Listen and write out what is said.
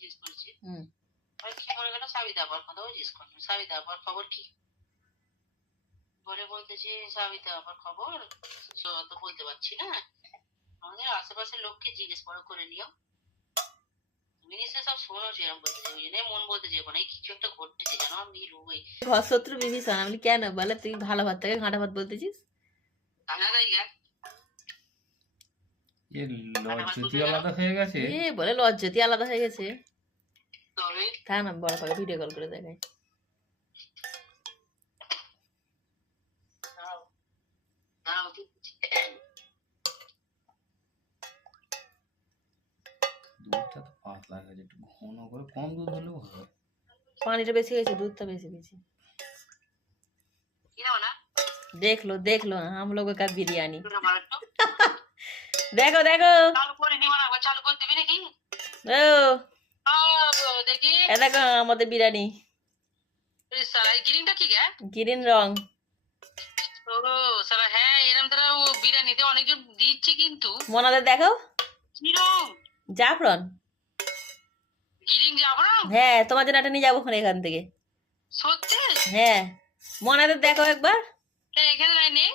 জিজ্ঞেস করেছি। হুম। কি মনে গেল সাবিতা আপার কথাও জিজ্ঞেস করলাম, সাবিতা আপার খবর কি? পরে বলতেছে সাবিতা আপার খবর তো বলতে পারছি না, আমাদের আশেপাশের লোককে জিজ্ঞেস করে নিও। তুমি নিশ্চয় সব শোনোছো এরকম বলতেছে, ওই জন্য মন বলতে যে কোনো কিছু একটা ঘটতেছে জানো আমি রুই ঘর শত্রু বিভীষণ। আমি কেন বলে তুই ভালো ভাত থেকে ঘাঁটা ভাত বলতেছিস? লজ্জতি আলাদা হয়ে গেছে। বলে লজ্জতি আলাদা হয়ে গেছে। থাক না, বড় করে ভিডিও কল করে দেখাই। দুধটা তো পাতলা হয়েছে, একটু ঘন করে কম দুধ হলেও হবে। পানিটা বেশি হয়েছে, দুধটা বেশি বেশি। দেখলো দেখলো हम लोगों का बिरयानी। দেখো দেখো ও দেখো আমাদের বিরিয়ানি। গ্রিন রং। হ্যাঁ এরকম তারা বিরিয়ানিতে অনেকজন দিচ্ছে কিন্তু। মনাদের দেখো জাফরান। হ্যাঁ তোমার জন্য একটা নিয়ে যাবো এখান থেকে। সত্যি? হ্যাঁ মনাদের দেখো একবার। এখানে নাই নেই।